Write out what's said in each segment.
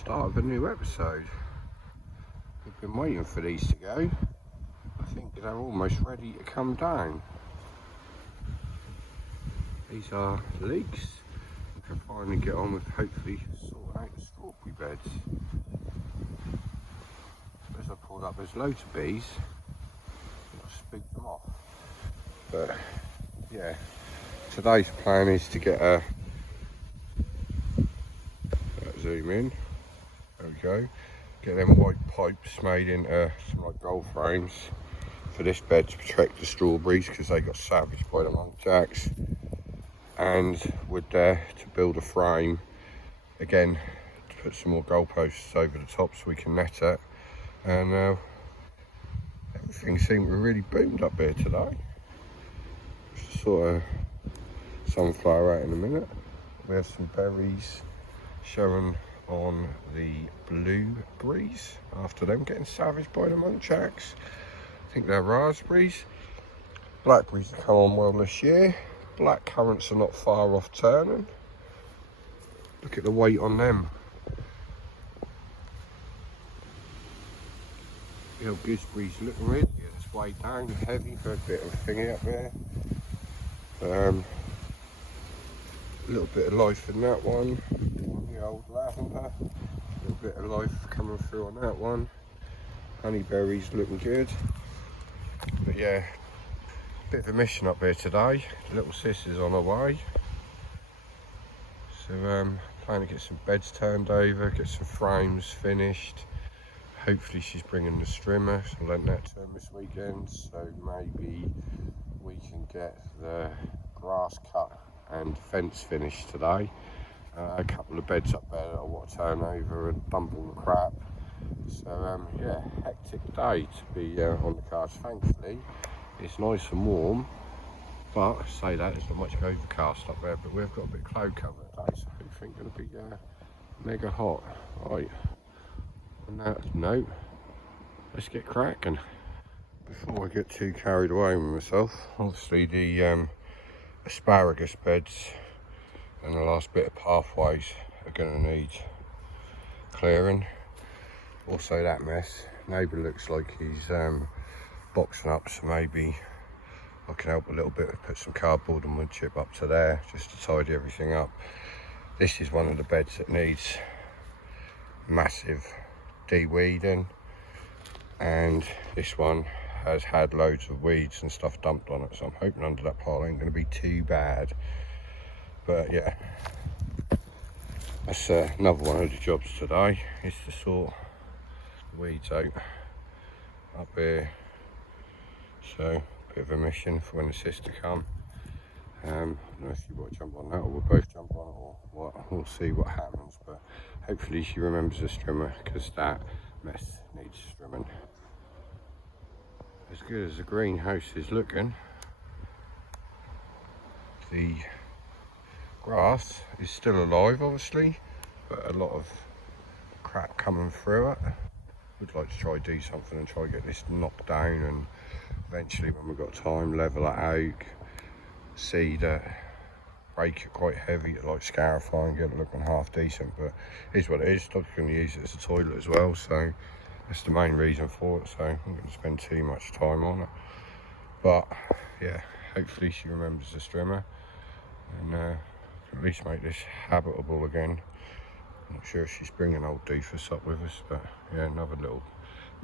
start of a new episode. We've been waiting for these to go. I think they're almost ready to come down. These are leeks. We can finally get on with hopefully sorting out the strawberry beds. As I pulled up, there's loads of bees. I'll spook them off. But yeah, today's plan is to get a zoom in. There we go. Get them white pipes made into some like gold frames for this bed to protect the strawberries because they got savaged by the muntjacs. And would to build a frame again to put some more goalposts over the top so we can net it. And everything seemed to really boomed up here today. Just sort of sunflower out in a minute. We have some berries showing on the blueberries after them getting savaged by the muntjacs. I think they're raspberries. Blackberries have come on well this year. Black currants are not far off turning. Look at the weight on them. The old gooseberries looking ready to get its weight down, heavy for a bit of thingy up there. A little bit of life in that one. The old lavender. A little bit of life coming through on that one. Honeyberries looking good. But yeah, bit of a mission up here today. Little sis is on her way. So planning to get some beds turned over, get some frames finished. Hopefully she's bringing the strimmer, so I'll let that turn this weekend. So maybe we can get the grass cut and fence finished today. A couple of beds up there that I want to turn over and dump all the crap. So yeah, hectic day to be on the cards. Thankfully it's nice and warm, but I say that there's not much overcast up there, but we've got a bit of cloud cover today, so I think it'll be mega hot. Right, on that note, let's get cracking. Before I get too carried away with myself, obviously the asparagus beds and the last bit of pathways are going to need clearing. Also that mess, neighbour looks like he's boxing up, so maybe I can help a little bit, put some cardboard and wood chip up to there just to tidy everything up. This is one of the beds that needs massive de-weeding, and this one has had loads of weeds and stuff dumped on it, so I'm hoping under that pile ain't going to be too bad. But yeah, that's another one of the jobs today, is to sort the weeds out up here. So a bit of a mission for when the sister come. I don't know if you want to jump on that or we'll both jump on it or what, we'll see what happens, but hopefully she remembers the strimmer because that mess needs trimming. As good as the greenhouse is looking, the grass is still alive obviously, but a lot of crap coming through it. Would like to try do something and try get this knocked down, and eventually when we've got time level it out, seed it, break it quite heavy to like scarify and get it looking half decent. But it is what it is. Dog's going to use it as a toilet as well, so that's the main reason for it, so I'm not going to spend too much time on it. But yeah, hopefully she remembers the strimmer and at least make this habitable again. I'm not sure if she's bringing old doofus up with us, but yeah, another little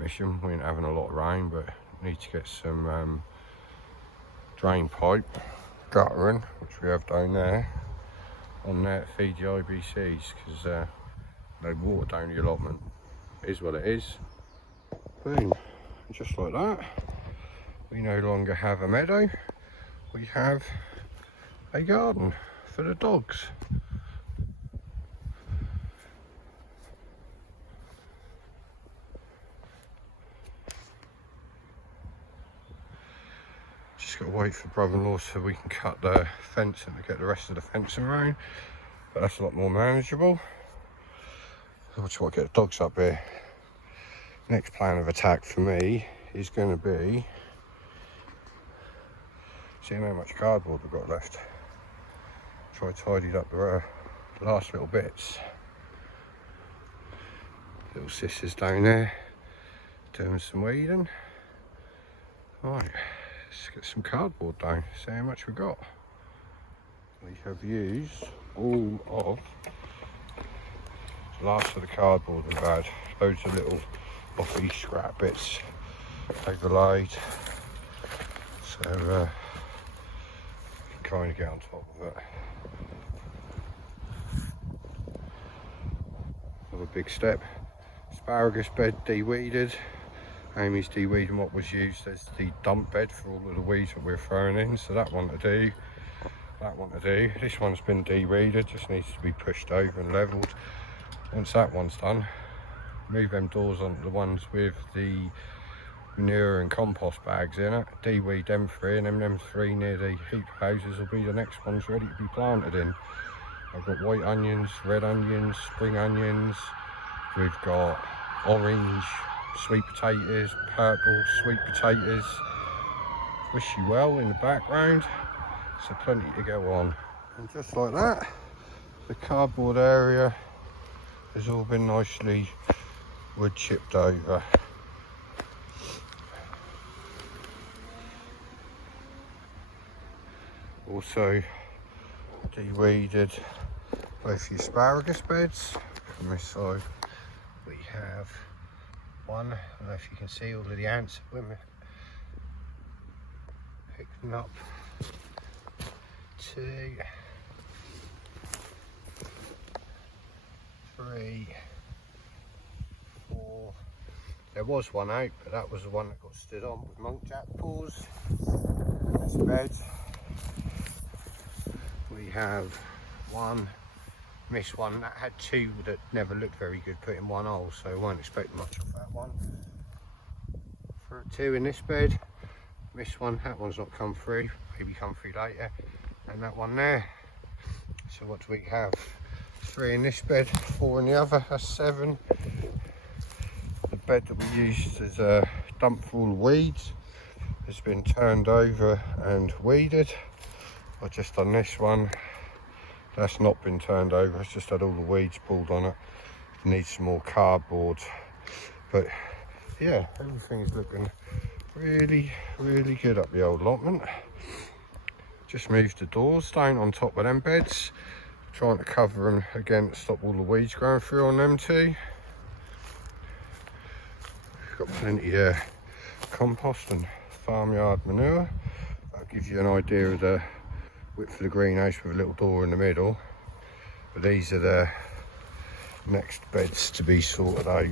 mission. We ain't having a lot of rain, but need to get some drain pipe guttering, which we have down there, on there to feed the IBCs, because no water down the allotment. It is what it is. Boom, just like that, we no longer have a meadow, we have a garden for the dogs. Just got to wait for brother-in-law so we can cut the fence and to get the rest of the fencing around, but that's a lot more manageable. I just want to get the dogs up here. Next plan of attack for me is going to be seeing how much cardboard we've got left. Try tidied up the last little bits. Little sisters down there doing some weeding. Right, let's get some cardboard down, see how much we got. We have used all of the last of the cardboard we've had. Loads of little offy scrap bits overlaid. So we can kind of get on top of it. Another big step. Asparagus bed de-weeded. Amy's de-weeding what was used as the dump bed for all of the weeds that we're throwing in. So that one to do. That one to do. This one's been de-weeded, just needs to be pushed over and levelled. Once that one's done, move them doors onto the ones with the manure and compost bags in it, de-weed them three, and then them three near the heap houses will be the next ones ready to be planted in. I've got white onions, red onions, spring onions, we've got orange sweet potatoes, purple sweet potatoes. Wish you well in the background, so plenty to go on. And just like that, the cardboard area has all been nicely wood chipped over. Also de-weeded both the asparagus beds. From this side we have one, I don't know if you can see all of the ants when we pick them up. 2, 3, 4. There was one out, but that was the one that got stood on with monkjack paws. This bed, we have one, missed one, that had 2 that never looked very good put in one hole, so I won't expect much of that one. For 2 in this bed, missed one, that one's not come through, maybe come through later, and that one there. So what do we have? 3 in this bed, 4 in the other, that's 7. The bed that we used as a dump for all the weeds has been turned over and weeded. I've just done this one. That's not been turned over, it's just had all the weeds pulled on it. It needs some more cardboard. But yeah, everything's looking really, really good up the old allotment. Just moved the doors down on top of them beds, trying to cover them again to stop all the weeds growing through on them too. We've got plenty of compost and farmyard manure. That'll give you an idea of the width of the greenhouse with a little door in the middle. But these are the next beds to be sorted out.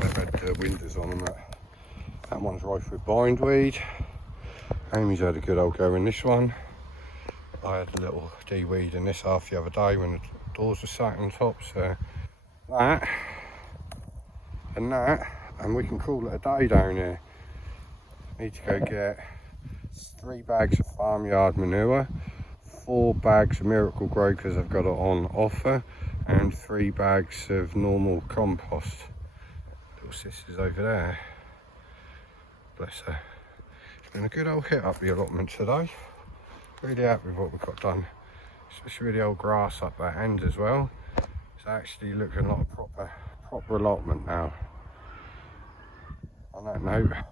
They've had windows on them. That one's rife with bindweed. Amy's had a good old go in this one. I had a little de-weed in this half the other day when the doors were sat on top. So that and that, and we can call it a day down here. Need to go get 3 bags of farmyard manure, 4 bags of Miracle Grow because I've got it on offer, and 3 bags of normal compost. Little sister's over there. Bless her. It's been a good old hit up the allotment today. Really happy with what we've got done. Especially with the old grass up that end as well. It's actually looking like a proper allotment now. On that note, a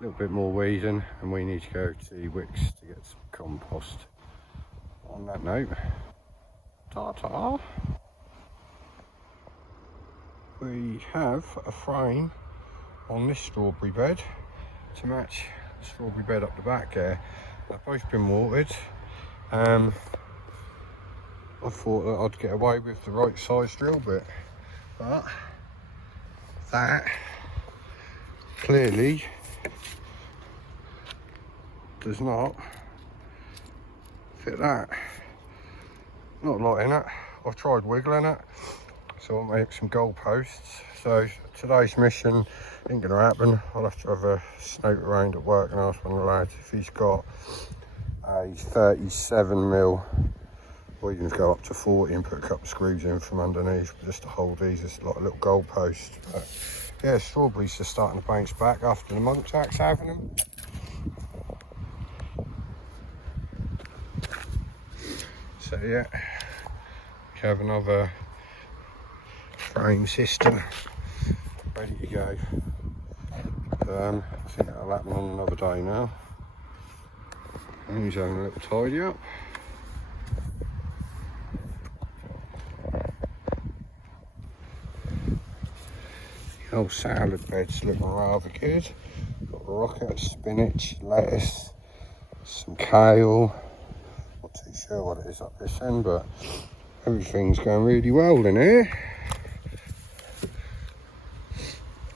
little bit more weeding and we need to go to Wicks to get some compost. On that note, ta-ta. We have a frame on this strawberry bed to match the strawberry bed up the back there. They've both been watered. I thought that I'd get away with the right size drill bit, but that clearly does not fit that. Not a lot in it. I've tried wiggling it, so I'll make some goalposts. So today's mission ain't gonna happen. I'll have to have a snout around at work and ask one of the lads if he's got a 37mm, or you can go up to 40 and put a couple of screws in from underneath just to hold these as like a little goalpost. But yeah, strawberries are starting to bounce back after the monkjacks having them. So yeah, we have another frame system ready to go. I think that'll happen on another day now. And he's having a little tidy up. The old salad bed's looking rather good. Got rocket, spinach, lettuce, some kale. Not too sure what it is up this end, but everything's going really well in here.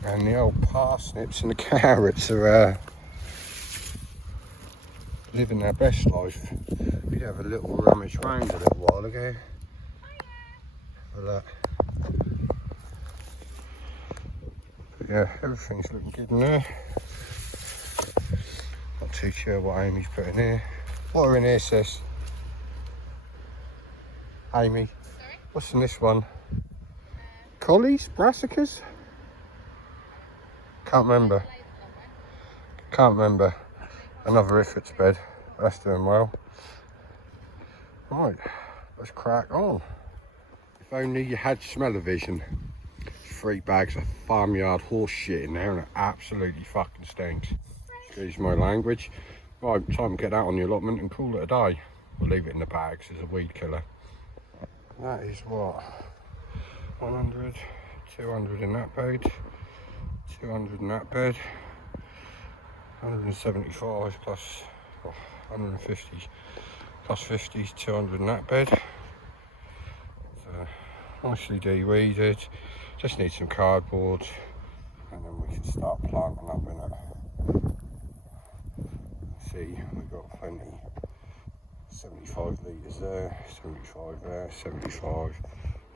And the old parsnips and the carrots are living their best life. We did have a little rummage round a little while ago. But yeah, everything's looking good in there. Not too sure what Amy's put in here. What are in here, sis? Amy? Sorry? What's in this one? Collies? Brassicas? Can't remember. Can't remember. Another Ifrit's bed. That's doing well. Right, let's crack on. If only you had smell-o-vision. 3 bags of farmyard horse shit in there and it absolutely fucking stinks. Excuse my language. Right, time to get that on the allotment and call it a day. We'll leave it in the bags as a weed killer. That is what? 100, 200 in that bed, 200 in that bed, 175 plus 150 plus 50 is 200 in that bed. So, nicely de-weeded. Just need some cardboard and then we can start planting up in it. See, we've got plenty. 75 litres there, 75 there, 75.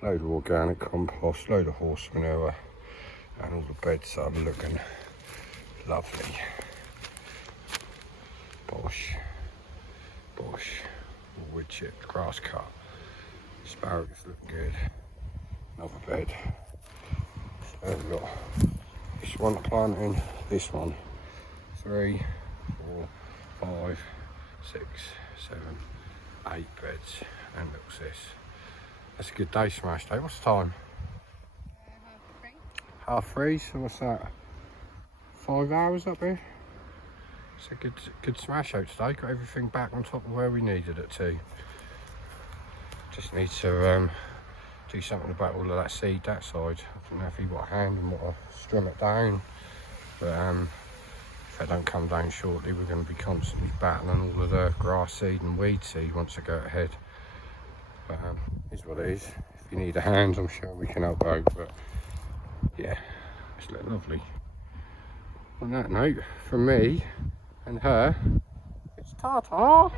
Load of organic compost, load of horse manure, and all the beds are looking lovely. Bosh, bosh, wood chip, grass cut, asparagus looking good. Another bed. So we've got this one planting, this one. 3, 4, 5, 6, 7, 8 beds, and look this. That's a good day smash day. What's the time? 3:30. 3:30, so what's that? 5 hours up here? It's a good smash out today. Got everything back on top of where we needed it to. Just need to do something about all of that seed that side. I don't know if you've got a hand and what to strum it down. But if it don't come down shortly, we're going to be constantly battling all of the grass seed and weed seed once I go ahead. But is what it is. If you need a hand, I'm sure we can help out. But yeah, it's looking lovely. On that note, from me and her, it's ta-ta.